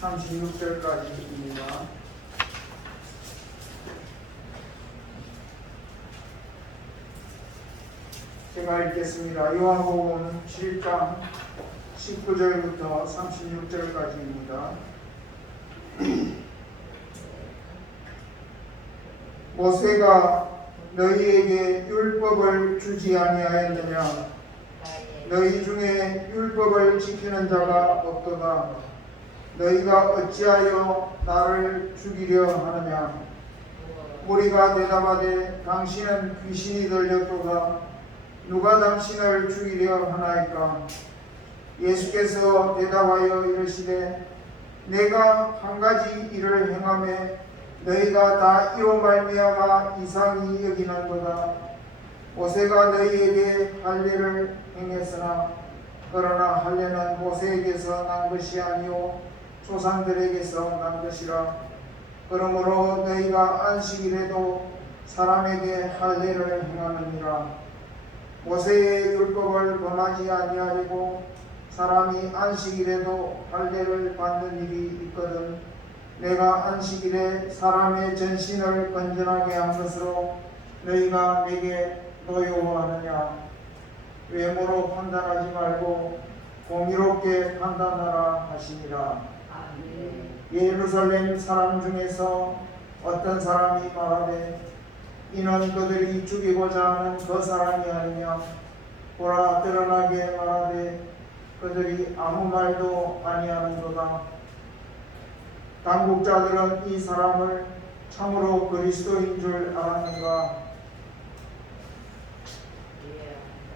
36절까지입니다. 제가 읽겠습니다. 요한복음 7장 19절부터 36절까지입니다. 모세가 너희에게 율법을 주지 아니하였느냐? 너희 중에 율법을 지키는 자가 없도다. 너희가 어찌하여 나를 죽이려 하느냐? 무리가 대답하되 당신은 귀신이 들렸도다. 누가 당신을 죽이려 하나이까? 예수께서 대답하여 이르시되 내가 한 가지 일을 행하매 너희가 다 이로 말미암아 이상히 여기는도다. 모세가 너희에게 할례를 행했으나 그러나 할례는 모세에게서 난 것이 아니요 조상들에게서 난 것이라. 그러므로 너희가 안식일에도 사람에게 할례를 행하느니라. 모세의 율법을 범하지 아니하려고 사람이 안식일에도 할례를 받는 일이 있거든. 내가 안식일에 사람의 전신을 건전하게 한 것으로 너희가 내게 노여워하느냐? 외모로 판단하지 말고 공의롭게 판단하라 하시니라. 예루살렘 사람 중에서 어떤 사람이 말하되 이는 그들이 죽이고자 하는 그 사람이 아니냐? 보라, 드러나게 말하되 그들이 아무 말도 아니하는도다. 당국자들은 이 사람을 참으로 그리스도인 줄 알았는가?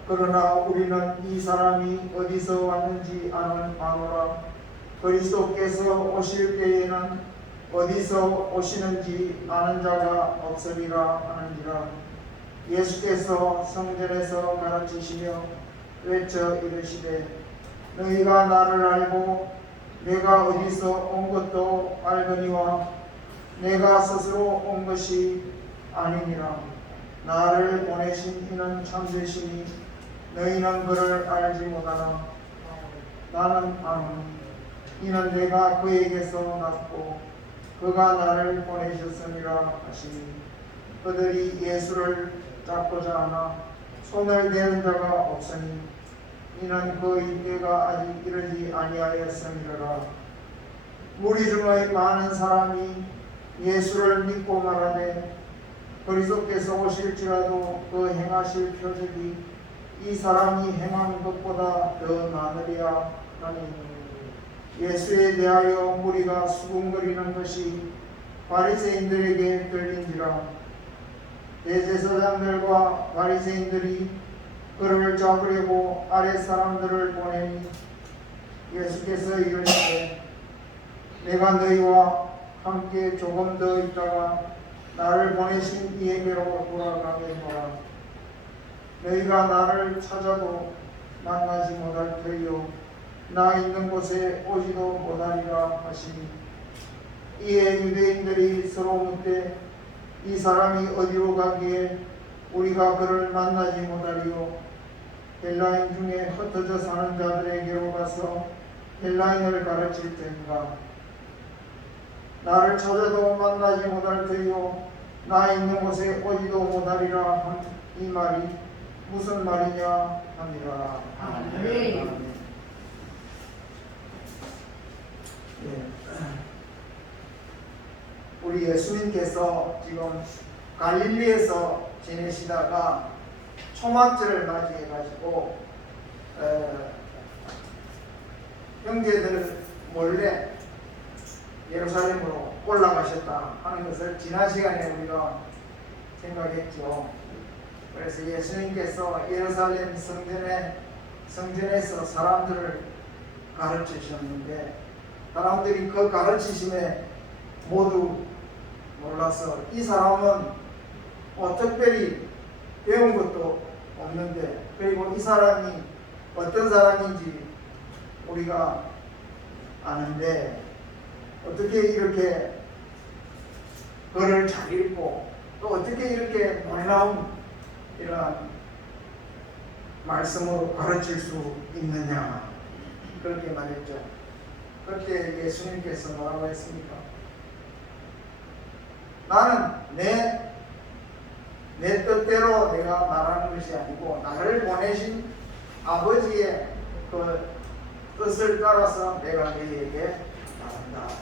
그러나 우리는 이 사람이 어디서 왔는지 아노라. 그리스도께서 오실 때에는 어디서 오시는지 아는 자가 없으리라 하는지라. 예수께서 성전에서 가르치시며 외쳐 이르시되 너희가 나를 알고 내가 어디서 온 것도 알거니와 내가 스스로 온 것이 아니니라. 나를 보내신 이는 참되시니 너희는 그를 알지 못하나 나는 아노니. 이는 내가 그에게서 났고 그가 나를 보내셨음이라 하시니 그들이 예수를 잡고자 하나 손을 대는 자가 없으니 이는 그 이때가 아직 이르지 아니하였음이라. 무리 중의 많은 사람이 예수를 믿고 말하되 그리스도께서 오실지라도 그 행하실 표적이 이 사람이 행한 것보다 더 많으리야 하니 예수에 대하여 무리가 수군거리는 것이 바리새인들에게 들린지라. 대제사장들과 바리새인들이 그를 잡으려고 아랫 사람들을 보내니 예수께서 이르시되 내가 너희와 함께 조금 더 있다가 나를 보내신 이에게로 돌아가게 하라. 너희가 나를 찾아도 만나지 못할 터이요 나 있는 곳에 오지도 못하리라 하시니 이에 유대인들이 서로 묻되 이 사람이 어디로 가기에 우리가 그를 만나지 못하리요? 헬라인 중에 흩어져 사는 자들에게로 가서 헬라인을 가르칠 텐가? 나를 찾아도 만나지 못할 터이요 나 있는 곳에 오지도 못하리라 한 이 말이 무슨 말이냐 하니라. 아멘. 우리 예수님께서 지금 갈릴리에서 지내시다가 초막절을 맞이해가지고 형제들 몰래 예루살렘으로 올라가셨다 하는 것을 지난 시간에 우리가 생각했죠. 그래서 예수님께서 예루살렘 성전에서 사람들을 가르치셨는데 사람들이 그 가르치심에 모두 놀라서 이 사람은 특별히 배운 것도 없는데 그리고 이 사람이 어떤 사람인지 우리가 아는데 어떻게 이렇게 글을 잘 읽고 또 어떻게 이렇게 놀라운 이러한 말씀으로 가르칠 수 있느냐 그렇게 말했죠. 그때 예수님께서 뭐라고 했습니까? 나는 내 뜻대로 내가 말하는 것이 아니고 나를 보내신 아버지의 그 뜻을 따라서 내가 너희에게 말한다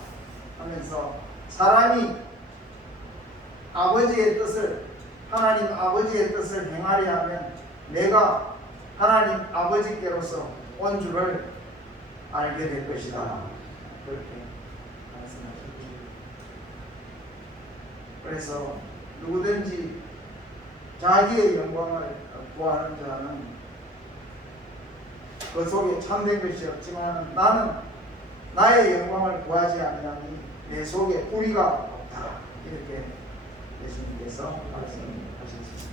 하면서, 사람이 아버지의 뜻을, 하나님 아버지의 뜻을 행하려 하면 내가 하나님 아버지께로서 온 줄을 알게 될 것이다, 그렇게 말씀하셨죠. 그래서 누구든지 자기의 영광을 구하는 자는 그 속에 참된 것이 없지만, 나는 나의 영광을 구하지 아니하니 내 속에 뿌리가 없다, 이렇게 예수님께서 말씀하셨습니다.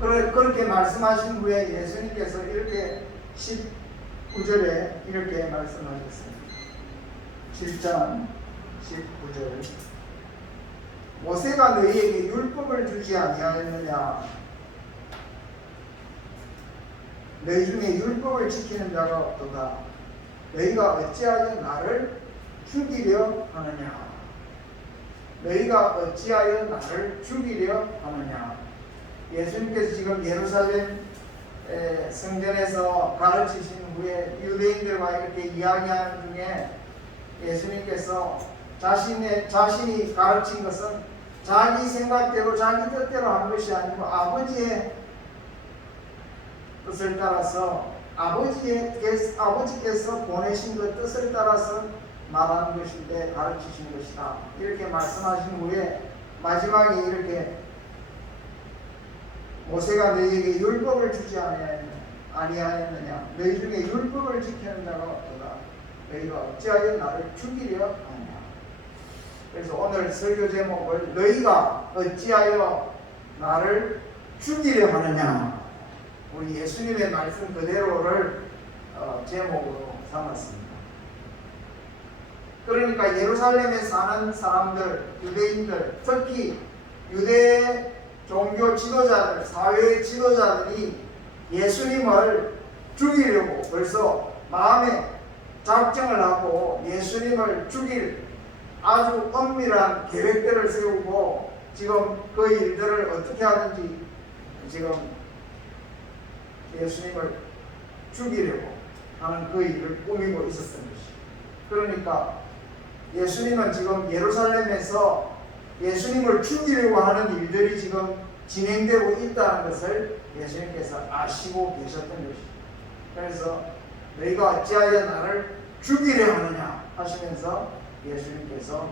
그렇게 말씀하신 후에 예수님께서 이렇게 19절에 이렇게 말씀하셨습니다. 7장 19절, 모세가 너희에게 율법을 주지 아니하였느냐? 너희 중에 율법을 지키는 자가 없도다. 너희가 어찌하여 나를 죽이려 하느냐? 너희가 어찌하여 나를 죽이려 하느냐? 예수님께서 지금 예루살렘 성전에서 가르치신 후에 유대인들과 이렇게 이야기하는 중에 예수님께서 자신이 가르친 것은 자기 생각대로 자기 뜻대로 하는 것이 아니고 아버지의 뜻을 따라서 아버지께서 보내신 그 뜻을 따라서 말하는 것인데 가르치신 것이다, 이렇게 말씀하신 후에 마지막에 이렇게, 모세가 너희에게 율법을 주지 아니하였느냐? 너희 중에 율법을 지키는 자가 없도다. 너희가 어찌하여 나를 죽이려 하느냐? 그래서 오늘 설교 제목을 너희가 어찌하여 나를 죽이려 하느냐, 우리 예수님의 말씀 그대로를 제목으로 삼았습니다. 그러니까 예루살렘에 사는 사람들, 유대인들, 특히 유대 종교 지도자들, 사회 지도자들이 예수님을 죽이려고 벌써 마음에 작정을 하고 예수님을 죽일 아주 엄밀한 계획들을 세우고 지금 그 일들을 어떻게 하는지 지금 예수님을 죽이려고 하는 그 일을 꾸미고 있었던 것이죠. 그러니까 예수님은 지금 예루살렘에서 예수님을 죽이려고 하는 일들이 지금 진행되고 있다는 것을 예수님께서 아시고 계셨던 것이죠. 그래서 너희가 어찌하여 나를 죽이려 하느냐 하시면서 예수님께서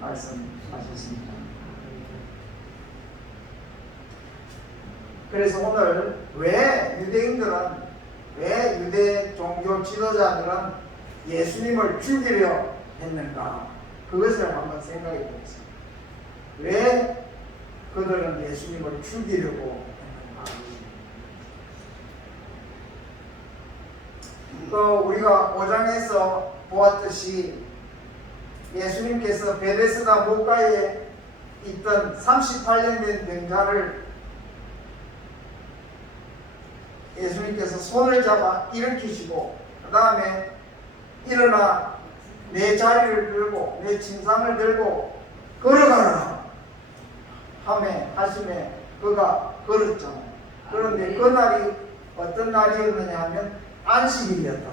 말씀하셨습니다. 그래서 오늘 왜 유대 종교 지도자들은 예수님을 죽이려 했는가, 그것을 한번 생각해 보겠습니다. 왜 그들은 예수님을 죽이려고 했는가? 우리가 5장에서 보았듯이 예수님께서 베데스다 목가에 있던 38년 된 병자를 예수님께서 손을 잡아 일으키시고, 그 다음에 일어나 내 자리를 들고 내 침상을 들고 걸어가라 하심에 그가 걸었잖아요. 그런데 그 날이 어떤 날이었느냐 하면 안식일이었다.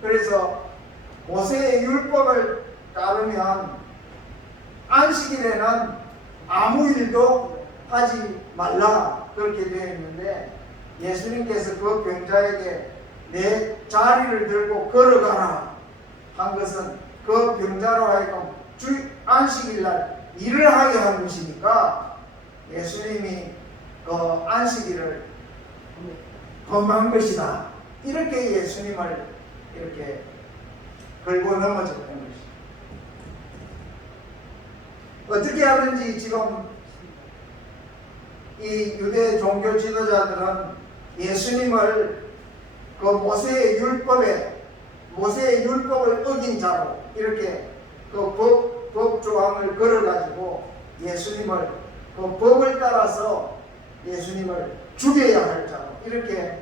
그래서 모세의 율법을 따르면 안식일에는 아무 일도 하지 말라, 그렇게 되어 있는데 예수님께서 그 병자에게 내 자리를 들고 걸어가라 한 것은 그 병자로 하여금 안식일날 일을 하게 한 것이니까 예수님이 그 안식일을 범한 것이다, 이렇게 예수님을 이렇게 걸고 넘어졌던 것이죠. 어떻게 하든지 지금 이 유대 종교 지도자들은 예수님을 그 모세의 율법을 어긴 자로 이렇게 그 법 조항을 걸어가지고 예수님을 그 법을 따라서 예수님을 죽여야 할 자로 이렇게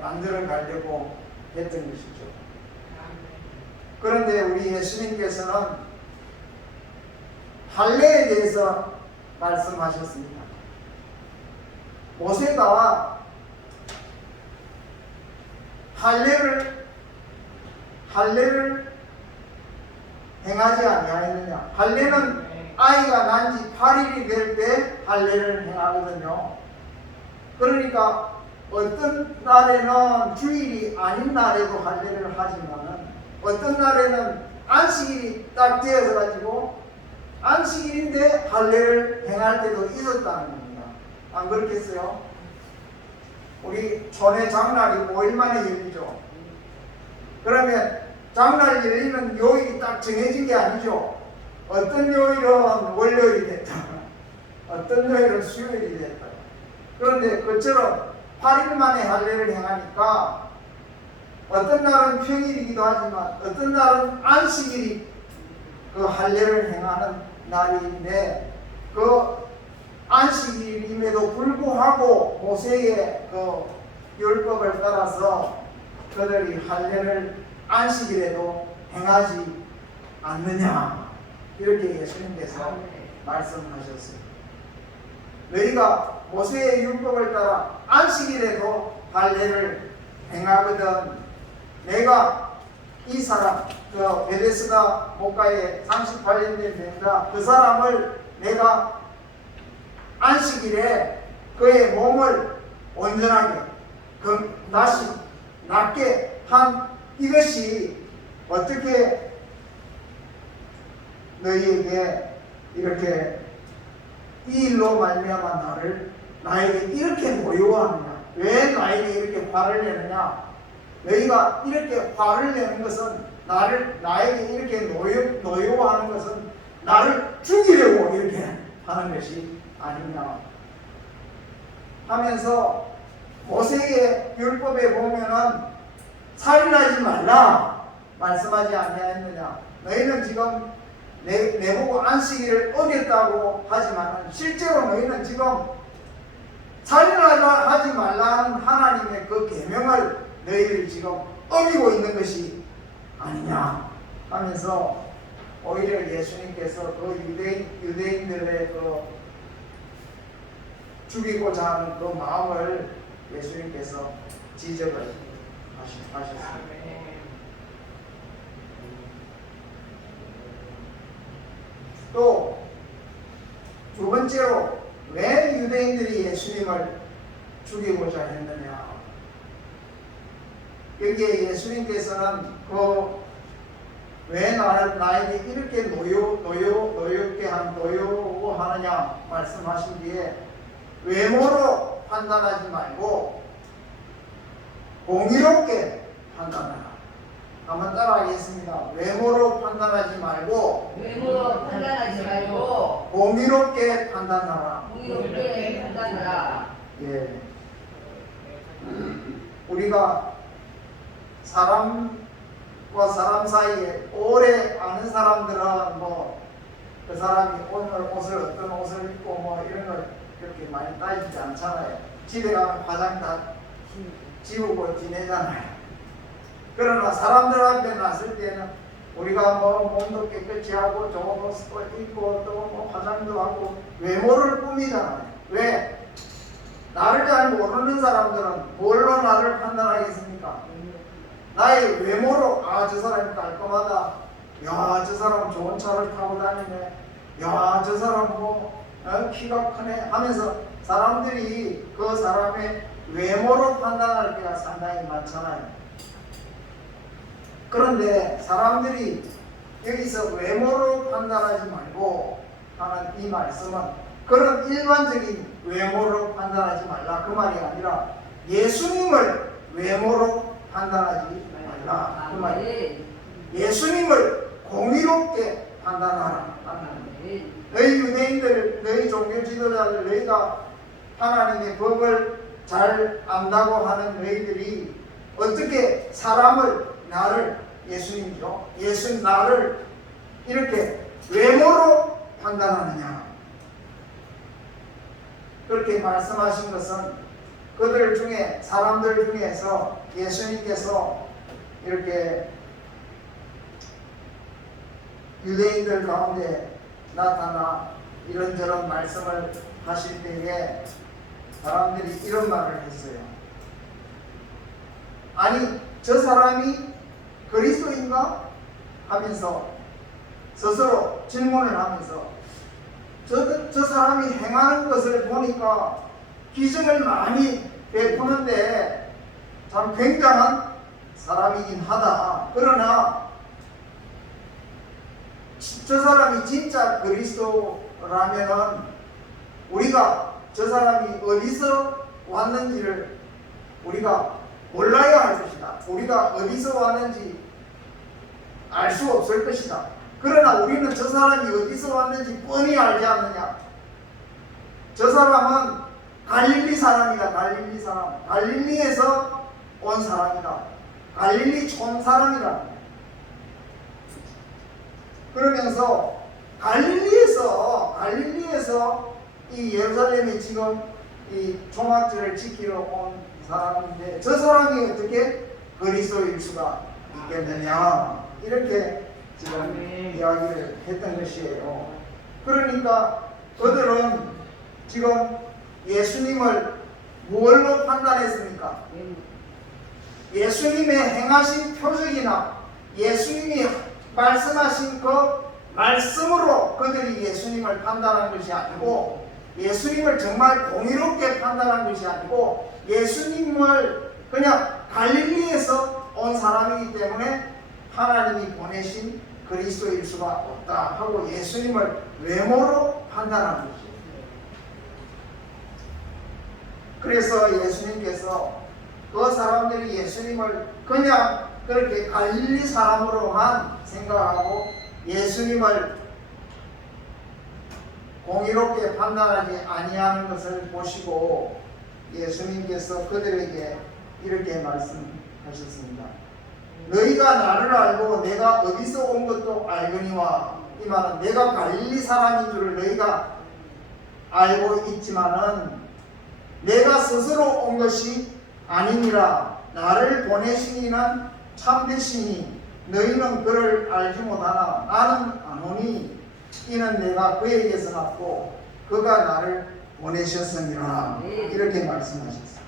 만들어 가려고 했던 것이죠. 그런데 우리 예수님께서는 할례에 대해서 말씀하셨습니다. 모세가 할례를 행하지 아니하였느냐. 할례는 아이가 난 지 8일이 될 때 할례를 행하거든요. 그러니까 어떤 날에는 주일이 아닌 날에도 할례를 하지만은 어떤 날에는 안식일이 딱 되어서 가지고 안식일인데 할례를 행할 때도 있었다는 겁니다. 안 그렇겠어요? 우리 촌에 장날이 5일 만에 열리죠. 그러면 장날 열리는 요일이 딱 정해진 게 아니죠. 어떤 요일은 월요일이 됐다. 어떤 요일은 수요일이 됐다. 그런데 그처럼 8일 만에 할례를 행하니까 어떤 날은 평일이기도 하지만 어떤 날은 안식일이 그 할례를 행하는 날인데 그 안식일임에도 불구하고 모세의 그 율법을 따라서 그들이 할례를 안식일에도 행하지 않느냐 이렇게 예수님께서 말씀하셨습니다. 너희가 모세의 율법을 따라 안식일에도 할례를 행하거든 내가 이 사람 그 베데스다 목가에 38년 된 뱀자 그 사람을 내가 안식일에 그의 몸을 온전하게 다시 낫게 한 이것이 어떻게 너희에게 이렇게 이 일로 말미암아 나에게 이렇게 노여워하느냐. 왜 나에게 이렇게 화를 내느냐. 너희가 이렇게 화를 내는 것은 나에게 이렇게 노여워하는 것은 나를 죽이려고 이렇게 하는 것이 아니냐 하면서 모세의 율법에 보면은 살인하지 말라 말씀하지 아니하였느냐. 너희는 지금 내보고 안식일을 어겼다고 하지만 실제로 너희는 지금 살인하지 말라는 하나님의 그 계명을 너희들이 지금 어기고 있는 것이 아니냐 하면서 오히려 예수님께서 그 유대인들의 그 죽이고자 하는 그 마음을 예수님께서 지적을 하셨습니다. 또 두 번째로 왜 유대인들이 예수님을 죽이고자 했느냐. 여기에 예수님께서는 왜 나에게 이렇게 노여워하느냐 말씀하신 뒤에 외모로 판단하지 말고 공의롭게 판단하라. 한번 따라하겠습니다. 외모로 판단하지 말고 공의롭게 판단하라. 예. 우리가 사람과 사람 사이에 오래 아는 사람들은 그 사람이 오늘 어떤 옷을 입고 이런 걸 그렇게 많이 따지지 않잖아요. 집에 가면 화장 다 지우고 지내잖아요. 그러나 사람들 앞에 났을 때는 우리가 몸도 깨끗이 하고 좋은 옷을 입고 또 화장도 하고 외모를 꾸미잖아요. 왜? 나를 잘 모르는 사람들은 뭘로 나를 판단하겠습니까? 나의 외모로 저 사람이 깔끔하다. 야, 저 사람 좋은 차를 타고 다니네. 야, 저 사람 키가 크네 하면서 사람들이 그 사람의 외모로 판단할 때가 상당히 많잖아요. 그런데 사람들이 여기서 외모로 판단하지 말고 하는 이 말씀은 그런 일반적인 외모로 판단하지 말라 그 말이 아니라 예수님을 외모로 판단하지 말라 그 말이에요. 예수님을 공의롭게 판단하라. 너희 유대인들, 너희 종교 지도자들, 너희가 하나님의 법을 잘 안다고 하는 너희들이 어떻게 나를 예수님이죠. 나를 이렇게 외모로 판단하느냐. 그렇게 말씀하신 것은 그들 중에 사람들 중에서 예수님께서 이렇게 유대인들 가운데 나타나 이런저런 말씀을 하실 때에 사람들이 이런 말을 했어요. 아니 저 사람이 그리스도인가? 하면서 스스로 질문을 하면서 저 사람이 행하는 것을 보니까 기적을 많이 베푸는데 참 굉장한 사람이긴 하다. 그러나 저 사람이 진짜 그리스도라면은 우리가 저 사람이 어디서 왔는지를 우리가 몰라야 할 것이다. 우리가 어디서 왔는지 알 수 없을 것이다. 그러나 우리는 저 사람이 어디서 왔는지 뻔히 알지 않느냐. 저 사람은 갈릴리 사람이다. 갈릴리 사람. 갈릴리에서 온 사람이다. 갈릴리 촌 사람이다. 그러면서 갈릴리에서 이 예루살렘에 지금 이 종합제를 지키러 온 사람인데 저 사람이 어떻게 그리스도일 수가 있겠느냐 이렇게 지금 이야기를 했던 것이에요. 그러니까 그들은 지금 예수님을 무엇로 판단했습니까? 예수님의 행하신 표적이나 예수님이 말씀하신 그 말씀으로 그들이 예수님을 판단한 것이 아니고 예수님을 정말 공의롭게 판단한 것이 아니고 예수님을 그냥 갈릴리에서 온 사람이기 때문에 하나님이 보내신 그리스도일 수가 없다 하고 예수님을 외모로 판단한 것이죠. 그래서 예수님께서 그 사람들이 예수님을 그냥 그렇게 갈릴리 사람으로만 생각하고 예수님을 공의롭게 판단하지 아니하는 것을 보시고 예수님께서 그들에게 이렇게 말씀하셨습니다. 너희가 나를 알고 내가 어디서 온 것도 알거니와, 이 말은 내가 갈릴리 사람인 줄을 너희가 알고 있지만은 내가 스스로 온 것이 아니니라. 나를 보내신 이는 참되시니 너희는 그를 알지 못하나 나는 아노니 이는 내가 그에게서 났고 그가 나를 보내셨음이라. 이렇게 말씀하셨어요.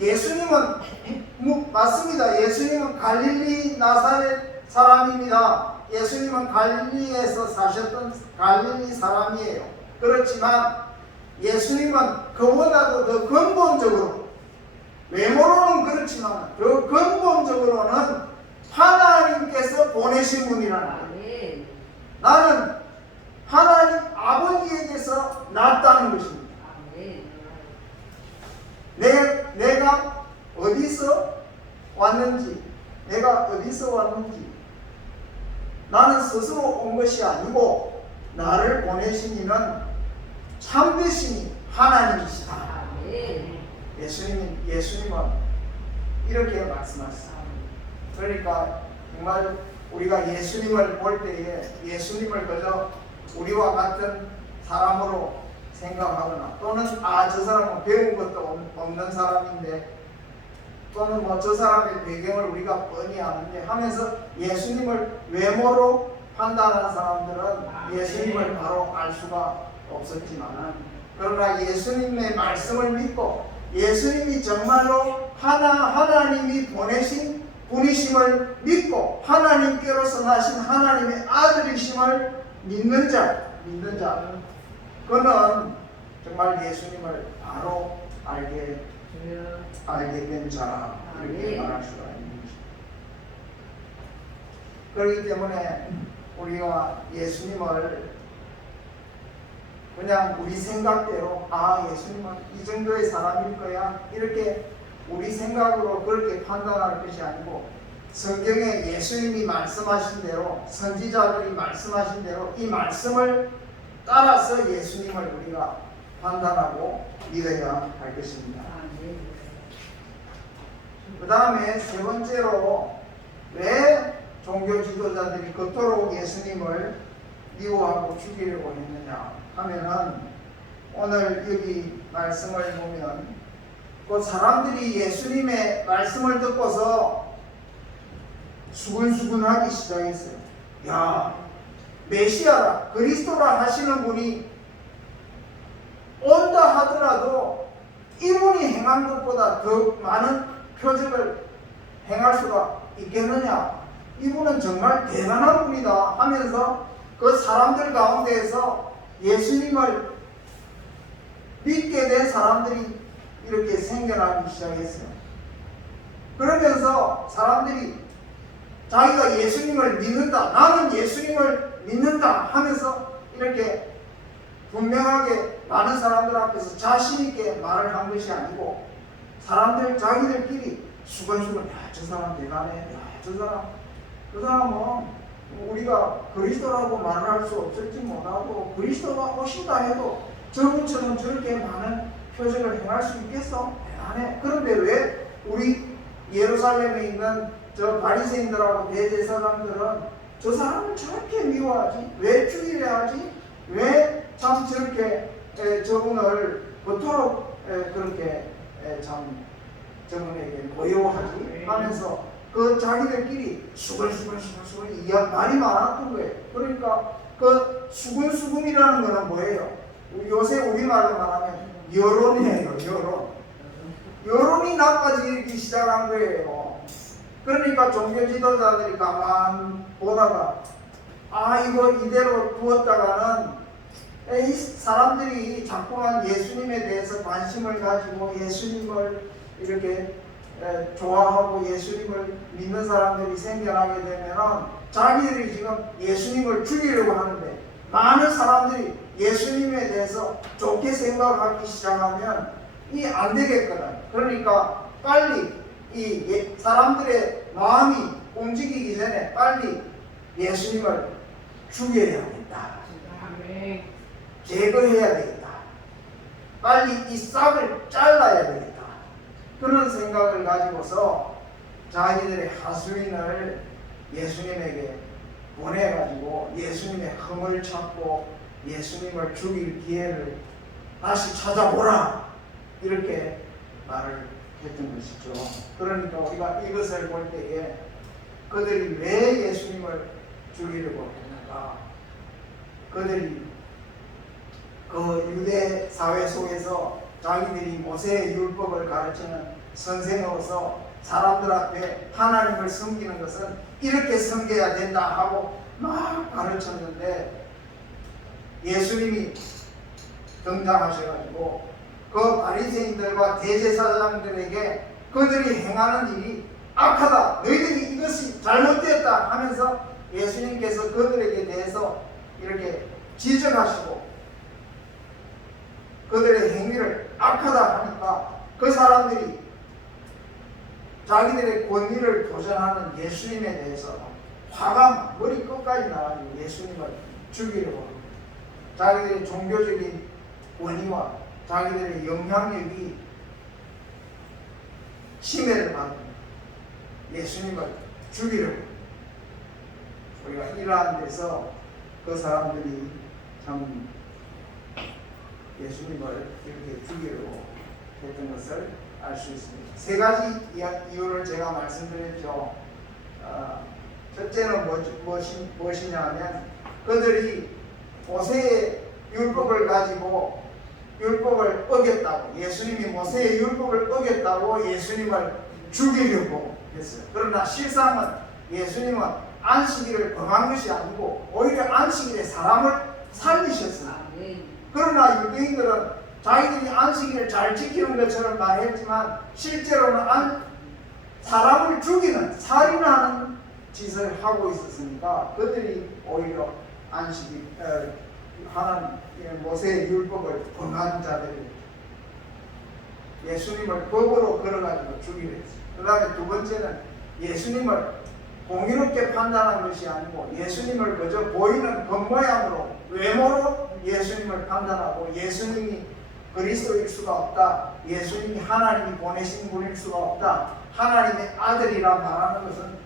예수님은 맞습니다. 예수님은 갈릴리 나사렛 사람입니다. 예수님은 갈릴리에서 사셨던 갈릴리 사람이에요. 그렇지만 예수님은 그보다도 더 근본적으로, 외모로는 그렇지만 더 근본적으로는 하나님께서 보내신 분이라는 거예요. 나는 하나님 아버지에게서 났다는 것입니다. 내가 어디서 왔는지, 나는 스스로 온 것이 아니고 나를 보내신 이는 참되신 하나님이시다. 예수님은 이렇게 말씀하셨습니다. 그러니까 정말 우리가 예수님을 볼 때에 예수님을 그저 우리와 같은 사람으로 생각하거나 또는 저 사람은 배운 것도 없는 사람인데 또는 저 사람의 배경을 우리가 뻔히 아는데 하면서 예수님을 외모로 판단하는 사람들은 예수님을 바로 알 수가 없었지만, 그러나 예수님의 말씀을 믿고 예수님이 정말로 하나님이 보내신 분이심을 믿고 하나님께로서 나신 하나님의 아들이심을 믿는 자, 그는 정말 예수님을 바로 알게 된 자, 이렇게 말할 수가 있는 것입니다. 그렇기 때문에 우리가 예수님을 그냥 우리 생각대로 예수님은 이 정도의 사람일 거야 이렇게 우리 생각으로 그렇게 판단할 것이 아니고 성경에 예수님이 말씀하신 대로, 선지자들이 말씀하신 대로 이 말씀을 따라서 예수님을 우리가 판단하고 믿어야 할 것입니다. 그 다음에 세 번째로 왜 종교 지도자들이 그토록 예수님을 미워하고 죽이려고 했느냐 하면은 오늘 여기 말씀을 보면 그 사람들이 예수님의 말씀을 듣고서 수근수근하기 시작했어요. 야, 메시아라, 그리스도라 하시는 분이 온다 하더라도 이분이 행한 것보다 더 많은 표적을 행할 수가 있겠느냐? 이분은 정말 대단한 분이다 하면서 그 사람들 가운데에서 예수님을 믿게 된 사람들이 이렇게 생겨나기 시작했어요. 그러면서 사람들이 자기가 예수님을 믿는다, 나는 예수님을 믿는다 하면서 이렇게 분명하게 많은 사람들 앞에서 자신 있게 말을 한 것이 아니고 사람들 자기들끼리 수근수근, 야, 저 사람 대단해, 야, 저 사람은 우리가 그리스도라고 말을 할 수 없을지 못하고 그리스도가 오신다 해도 저분처럼 저렇게 많은 표적을 행할 수 있겠어? 대단해. 그런데 왜 우리 예루살렘에 있는 저 바리새인들하고 대제사장들은 저 사람을 저렇게 미워하지? 왜 죽이려 하지? 왜 참 저렇게 저분을 그토록 그렇게 참 저분에게 고요하지? 하면서 그 자기들끼리 수근수근 말이 많았던 거예요. 그러니까 그 수근수근이라는 거는 뭐예요? 요새 우리말로 말하면 여론이에요. 여론이 나빠지기 시작한 거예요. 그러니까 종교 지도자들이 가만 보다가 이거 이대로 두었다가는 이 사람들이 자꾸만 예수님에 대해서 관심을 가지고 예수님을 이렇게 좋아하고 예수님을 믿는 사람들이 생겨나게 되면은 자기들이 지금 예수님을 죽이려고 하는데 많은 사람들이 예수님에 대해서 좋게 생각하기 시작하면 이 안 되겠거든. 그러니까 빨리 이 사람들의 마음이 움직이기 전에 빨리 예수님을 죽여야겠다. 제거해야 되겠다. 빨리 이 싹을 잘라야 되겠다. 그런 생각을 가지고서 자기들의 하수인을 예수님에게 보내가지고 예수님의 흠을 찾고 예수님을 죽일 기회를 다시 찾아보라, 이렇게 말을 했던 것이죠. 그러니까 우리가 이것을 볼 때에 그들이 왜 예수님을 죽이려고 했는가? 그들이 그 유대 사회 속에서 자기들이 모세의 율법을 가르치는 선생으로서 사람들 앞에 하나님을 섬기는 것은 이렇게 섬겨야 된다 하고 막 가르쳤는데 예수님이 등장하셔가지고 그 바리새인들과 대제사장들에게 그들이 행하는 일이 악하다, 너희들이 이것이 잘못됐다 하면서 예수님께서 그들에게 대해서 이렇게 지적하시고 그들의 행위를 악하다 하니까 그 사람들이 자기들의 권위를 도전하는 예수님에 대해서 화가 머리 끝까지 나가지고 예수님을 죽이려고 합니다. 자기들의 종교적인 권위와 자기들의 영향력이 침해를 받는 예수님을 죽이려고 합니다. 우리가 이러한 데서 그 사람들이 참 예수님을 이렇게 죽이려고 했던 것을 알 수 있습니다. 세 가지 이유를 제가 말씀드렸죠. 첫째는 무엇이냐 하면 그들이 모세의 율법을 가지고 율법을 어겼다고, 예수님이 모세의 율법을 어겼다고 예수님을 죽이려고 했어요. 그러나 실상은 예수님은 안식일을 범한 것이 아니고 오히려 안식일에 사람을 살리셨어요. 그러나 유대인들은 자기들이 안식일을 잘 지키는 것처럼 말했지만 실제로는 사람을 죽이는, 살인하는 짓을 하고 있었으니까 그들이 오히려 안식일, 하나님 모세의 율법을 범한 자들이 예수님을 법으로 걸어가지고 죽이려 했어요. 그 다음에 두 번째는 예수님을 공의롭게 판단한 것이 아니고 예수님을 그저 보이는 겉모양으로, 외모로 예수님을 판단하고 예수님이 그리스도일 수가 없다, 예수님이 하나님이 보내신 분일 수가 없다, 하나님의 아들이라 말하는 것은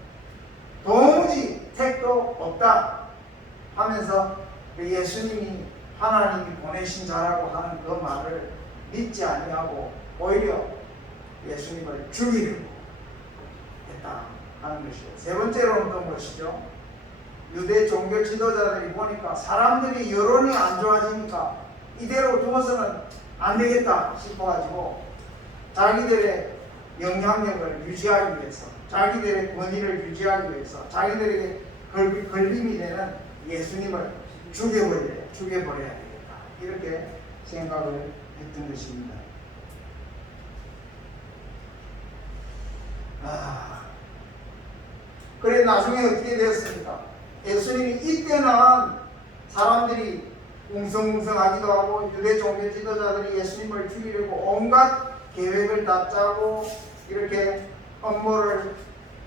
도무지 택도 없다 하면서 예수님이 하나님이 보내신 자라고 하는 그 말을 믿지 아니하고 오히려 예수님을 죽이려고 했다 하는 것이고, 세 번째로는 또 무엇이죠? 유대 종교 지도자들이 보니까 사람들이 여론이 안 좋아지니까 이대로 두어서는 안 되겠다 싶어가지고 자기들의 영향력을 유지하기 위해서, 자기들의 권위를 유지하기 위해서 자기들에게 걸림이 되는 예수님을 죽여버려야 되겠다, 이렇게 생각을 했던 것입니다. 그래 나중에 어떻게 되었습니까? 예수님이 이때는 사람들이 웅성웅성하기도 하고 유대 종교 지도자들이 예수님을 죽이려고 온갖 계획을 다 짜고 이렇게 업무를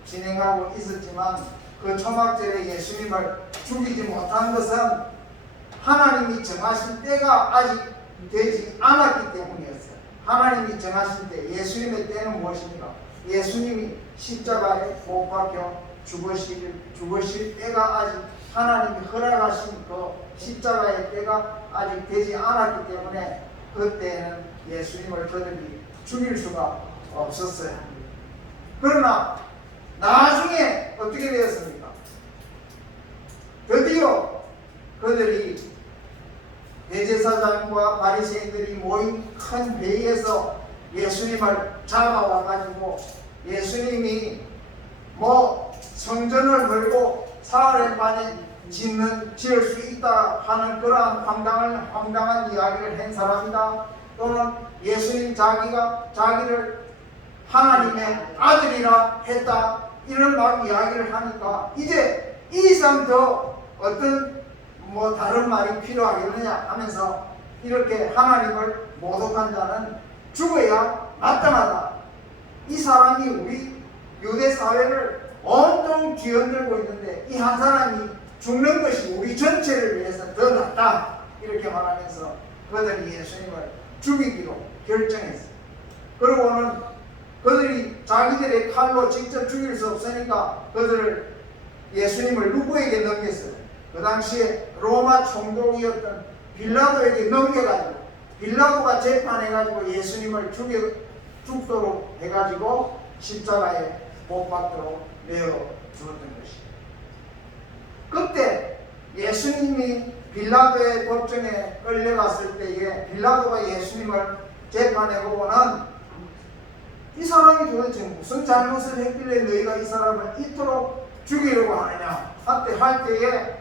진행하고 있었지만, 그 초막절에 예수님을 죽이지 못한 것은 하나님이 정하신 때가 아직 되지 않았기 때문이었어요. 하나님이 정하신 때, 예수님의 때는 무엇입니까? 예수님이 십자가에 못 박혀 죽으실 때가 아직, 하나님이 허락하신 그 십자가의 때가 아직 되지 않았기 때문에 그때는 예수님을 그들이 죽일 수가 없었어요. 그러나 나중에 어떻게 되었습니까? 드디어 그들이 대제사장과 바리새인들이 모인 큰 회의에서 예수님을 잡아와 가지고, 예수님이 성전을 걸고 사흘 만에 지을 수 있다 하는 그러한 황당한 이야기를 한 사람이다, 또는 예수님 자기를 하나님의 아들이라 했다, 이런 막 이야기를 하니까 이제 이 이상 더 어떤 다른 말이 필요하겠느냐 하면서 이렇게 하나님을 모독한 자는 죽어야 마땅하다. 이 사람이 우리 유대 사회를 온통 뒤흔들고 있는데 이 한 사람이 죽는 것이 우리 전체를 위해서 더 낫다, 이렇게 말하면서 그들이 예수님을 죽이기로 결정했어요. 그리고는 그들이 자기들의 칼로 직접 죽일 수 없으니까 그들을 예수님을 누구에게 넘겼어요? 그 당시에 로마 총독이었던 빌라도에게 넘겨가지고, 빌라도가 재판해가지고 예수님을 죽도록 해가지고 십자가에 못 박도록 내어 주었던 것이에요. 그때 예수님이 빌라도의 법정에 끌려갔을 때에 빌라도가 예수님을 재판해보고는 이 사람이 도대체 무슨 잘못을 했길래 너희가 이 사람을 이토록 죽이려고 하느냐 할 때에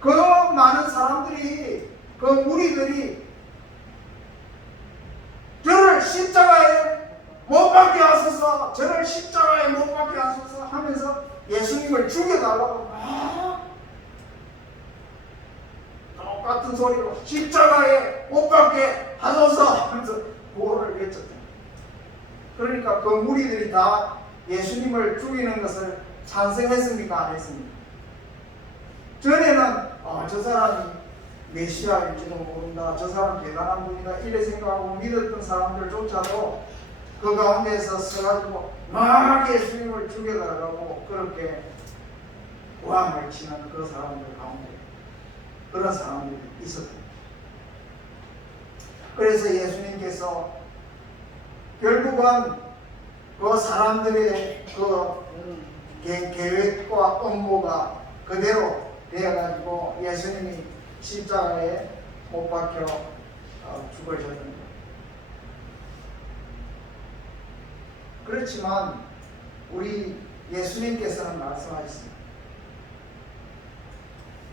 그 많은 사람들이, 그 무리들이 저를 십자가에 못 박게 하소서, 저를 십자가에 못 박게 하소서 하면서 예수님을 죽여달라고 똑같은 소리로 십자가에 못 박게 하소서 하면서 구호를 외쳤다. 그러니까 그 무리들이 다 예수님을 죽이는 것을 찬성했습니까? 안 했습니까? 전에는 저 사람이 메시아일지도 모른다, 저 사람 대단한 분이다, 이래 생각하고 믿었던 사람들조차도 그 가운데서 서가지고 막 예수님을 죽여달라고 그렇게 고함을 치는 그 사람들 가운데 그런 사람들이 있었던 거죠. 그래서 예수님께서 결국은 그 사람들의 그 계획과 업무가 그대로 되어가지고 예수님이 십자가에 못 박혀 죽으셨던 거예요. 그렇지만 우리 예수님께서는 말씀하셨습니다.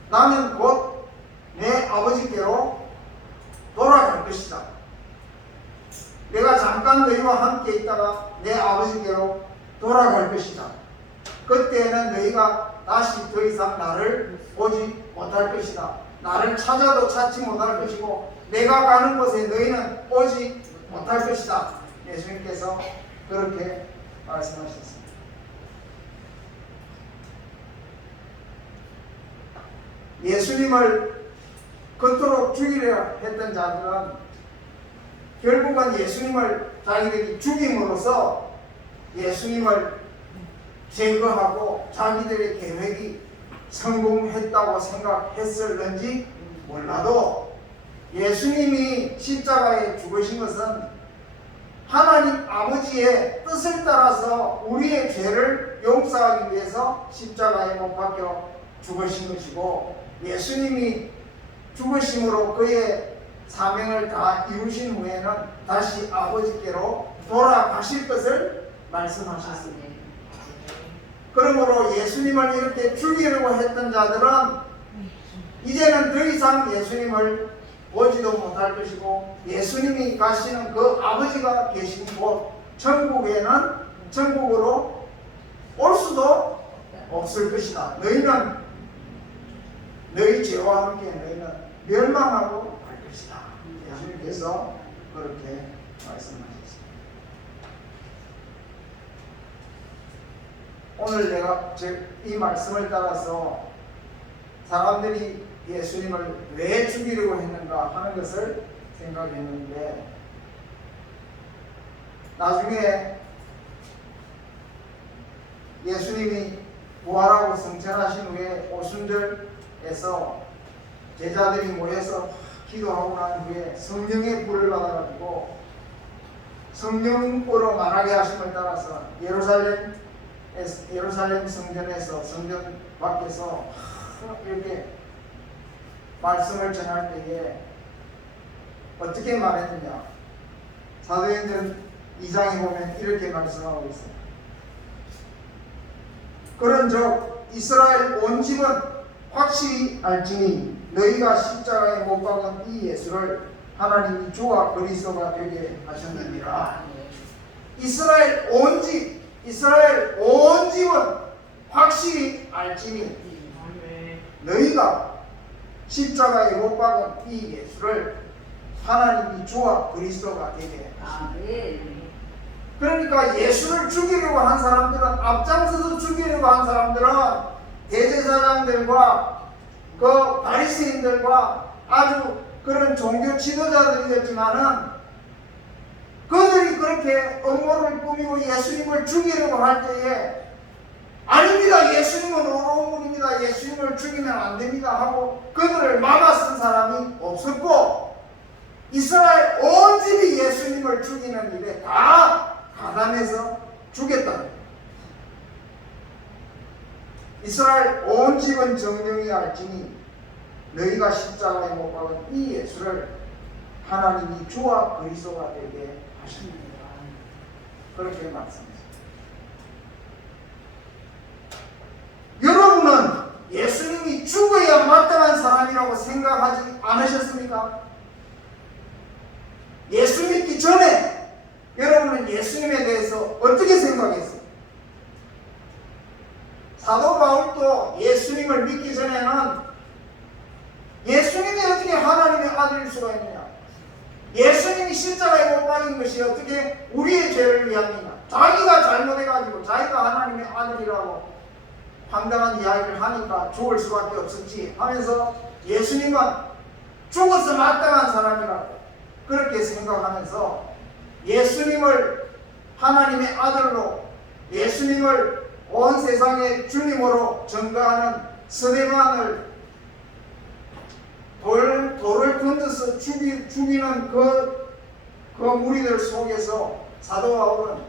나는 곧 내 아버지께로 돌아갈 것이다. 내가 잠깐 너희와 함께 있다가 내 아버지께로 돌아갈 것이다. 그때는 너희가 다시 더 이상 나를 보지 못할 것이다. 나를 찾아도 찾지 못할 것이고 내가 가는 곳에 너희는 오지 못할 것이다. 예수님께서 그렇게 말씀하셨습니다. 예수님을 그토록 죽이려 했던 자들은 결국은 예수님을 자기들이 죽임으로써 예수님을 제거하고 자기들의 계획이 성공했다고 생각했을는지 몰라도 예수님이 십자가에 죽으신 것은 하나님 아버지의 뜻을 따라서 우리의 죄를 용서하기 위해서 십자가에 못 박혀 죽으신 것이고, 예수님이 죽으심으로 그의 사명을 다 이루신 후에는 다시 아버지께로 돌아가실 것을 말씀하셨습니다. 그러므로 예수님을 이렇게 죽이려고 했던 자들은 이제는 더 이상 예수님을 보지도 못할 것이고, 예수님이 가시는 그 아버지가 계신 곳 천국으로 올 수도 없을 것이다. 너희는 너희 죄와 함께 너희는 멸망하고 갈 것이다. 예수님께서 그렇게 말씀하셨습니다. 오늘 내가 이 말씀을 따라서 사람들이 예수님을 왜 죽이려고 했는가 하는 것을 생각했는데, 나중에 예수님이 부활하고 승천하신 후에 오순절에서 제자들이 모여서 기도하고 난 후에 성령의 불을 받아가지고 성령으로 말하게 하심을 따라서 예루살렘 성전에서, 성전 밖에서 이렇게 말씀을 전할 때에 어떻게 말했느냐. 사도행전 2장에 보면 이렇게 말씀하고 있어요. 그런즉 이스라엘 온 집은 확실히 알지니 너희가 십자가에 못 박은 이 예수를 하나님이 주와 그리스도가 되게 하셨느니라. 이스라엘 온 집은 확실히 알지니 너희가 십자가에 못 박은 이 예수를 하나님이 주와 그리스도가 되게 하십니다. 그러니까 예수를 죽이려고 한 사람들은, 앞장서서 죽이려고 한 사람들은 대제사장들과 그 바리새인들과 아주 그런 종교 지도자들이었지만은, 그들이 그렇게 음모를 꾸미고 예수님을 죽이려고 할 때에 아닙니다, 예수님은 어려운 분입니다, 예수님을 죽이면 안 됩니다 하고 그들을 막아쓴 사람이 없었고, 이스라엘 온 집이 예수님을 죽이는 일에 다 가담해서 죽였다. 이스라엘 온 집은 정령이 알지니 너희가 십자가에 못 박은 이 예수를 하나님이 주와 그리스도가 되게 하십니다. 그렇게 말씀했습니다. 여러분은 예수님이 죽어야 마땅한 사람이라고 생각하지 않으셨습니까? 예수 믿기 전에 여러분은 예수님에 대해서 어떻게 생각했어요? 사도 바울도 예수님을 믿기 전에는 예수님이 어떻게 하나님의 아들일 수가 있느냐, 예수님이 십자가에 못 박인 것이 어떻게 우리의 죄를 위함이냐, 자기가 잘못해가지고 자기가 하나님의 아들이라고 황당한 이야기를 하니까 죽을 수밖에 없었지 하면서 예수님은 죽어서 마땅한 사람이라고 그렇게 생각하면서 예수님을 하나님의 아들로, 예수님을 온 세상의 주님으로 전가하는 스데반을 돌을 던져서 죽이는 그 무리들 속에서 사도 바울은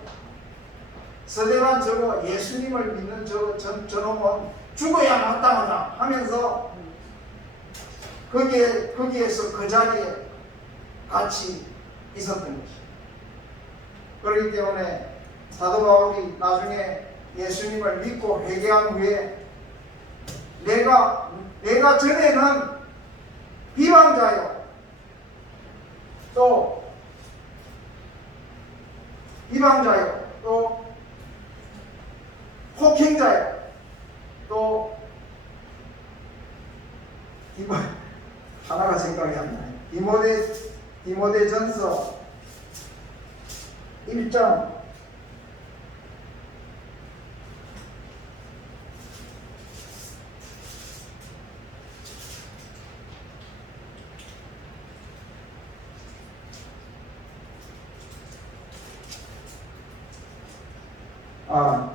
스데반 저거 예수님을 믿는 저놈은 죽어야 마땅하다 하면서 거기에서 그 자리에 같이 있었던 것이죠. 그렇기 때문에 사도 바울이 나중에 예수님을 믿고 회개한 후에 내가 전에는 비방자요, 또 폭행자요, 또 하나가 생각이 안 나요. 디모데전서 1장 1절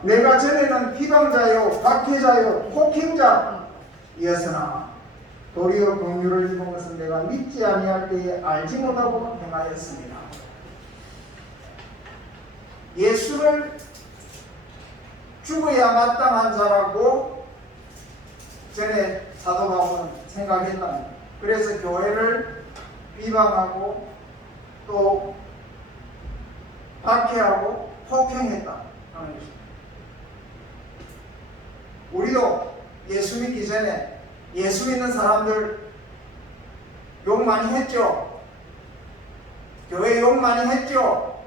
내가 전에는 비방자요, 박해자요, 폭행자였으나 도리어 긍휼을 입은 것은 내가 믿지 아니할 때에 알지 못하고 행하였습니다. 예수를 죽어야 마땅한 자라고 전에 사도 바울은 생각했답니다. 그래서 교회를 비방하고 또 박해하고 폭행했다 하는 것입니다. 우리도 예수 믿기 전에 예수 믿는 사람들 욕 많이 했죠. 교회 욕 많이 했죠.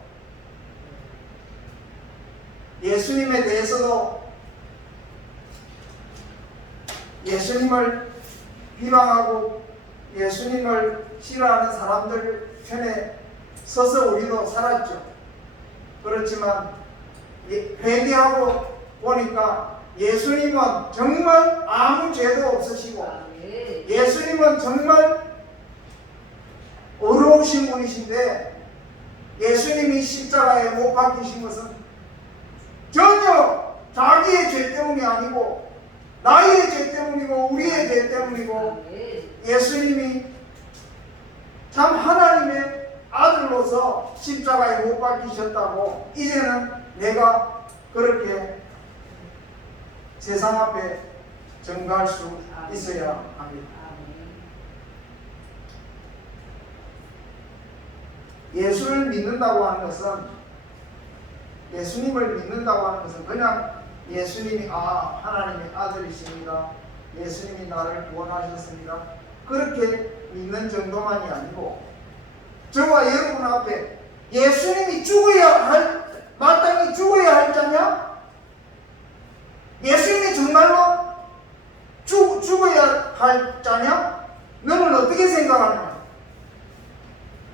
예수님에 대해서도 예수님을 비방하고 예수님을 싫어하는 사람들 편에 서서 우리도 살았죠. 그렇지만 회개하고 보니까 예수님은 정말 아무 죄도 없으시고 예수님은 정말 어려우신 분이신데 예수님이 십자가에 못 박히신 것은 전혀 자기의 죄 때문이 아니고 나의 죄 때문이고 우리의 죄 때문이고 예수님이 참 하나님의 아들로서 십자가에 못 박히셨다고 이제는 내가 그렇게 세상 앞에 증거할 수 있어야 합니다. 예수를 믿는다고 하는 것은 예수님을 믿는다고 하는 것은 그냥 예수님이 하나님의 아들이십니다. 예수님이 나를 구원하셨습니다. 그렇게 믿는 정도만이 아니고 저와 여러분 앞에 예수님이 마땅히 죽어야 할 자냐? 예수님이 정말로 죽어야 할 자냐? 너는 어떻게 생각하느냐?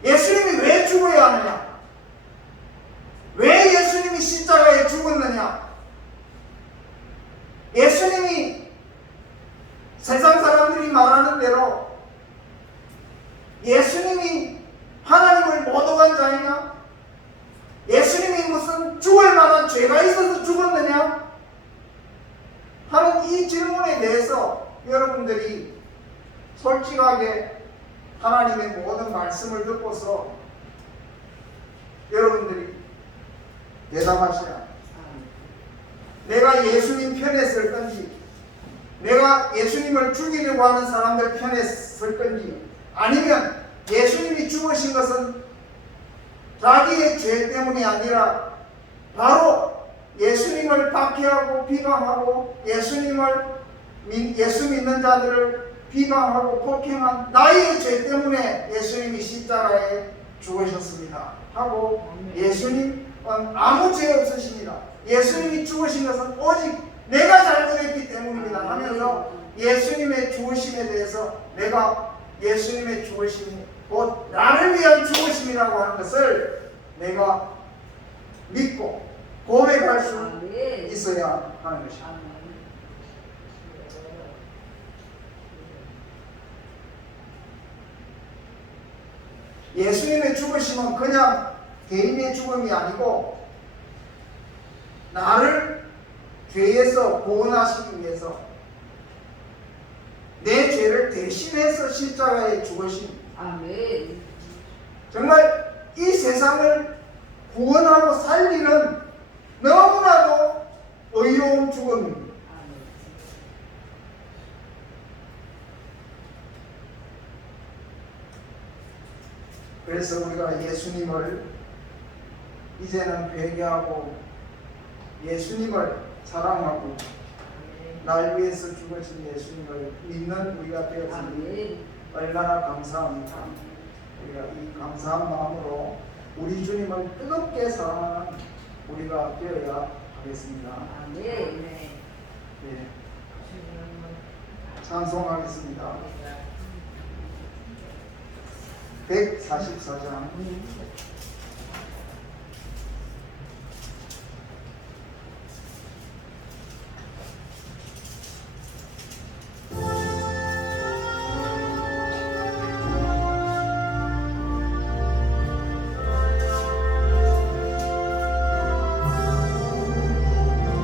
예수님이 왜 죽어야 하느냐? 왜 예수님이 십자가에 죽었느냐? 예수님이 세상 사람들이 말하는 대로 예수님이 하나님을 못 오간 자이냐? 예수님이 무슨 죽을 만한 죄가 있어서 죽었느냐? 하는 이 질문에 대해서 여러분들이 솔직하게 하나님의 모든 말씀을 듣고서 여러분들이 대답하시라. 내가 예수님 편에 설 건지, 내가 예수님을 죽이려고 하는 사람들 편에 설 건지, 아니면 예수님이 죽으신 것은 자기의 죄 때문이 아니라 바로 예수님을 박해하고 비방하고 예수 믿는 자들을 비방하고 폭행한 나의 죄 때문에 예수님이 십자가에 죽으셨습니다 하고 예수님은 아무 죄 없으십니다. 예수님이 죽으신 것은 오직 내가 잘못했기 때문입니다 하면서 예수님의 죽으심에 대해서 내가 예수님의 죽으심이 곧 나를 위한 죽으심이라고 하는 것을 내가 믿고 고백할 수 있어야 하는 것입니다. 예수님의 죽으심은 그냥 개인의 죽음이 아니고 나를 죄에서 구원하시기 위해서 내 죄를 대신해서 십자가에 죽으신 아멘. 정말 이 세상을 구원하고 살리는 너무나도 의로운 죽음입니다. 그래서 우리가 예수님을 이제는 회개하고 예수님을 사랑하고 날 위해서 죽으신 예수님을 믿는 우리가 되었으니 얼마나 감사합니다. 우리가 이 감사한 마음으로 우리 주님을 뜨겁게 사랑하는 우리가 되어야 하겠습니다. 네. 찬송하겠습니다. 144장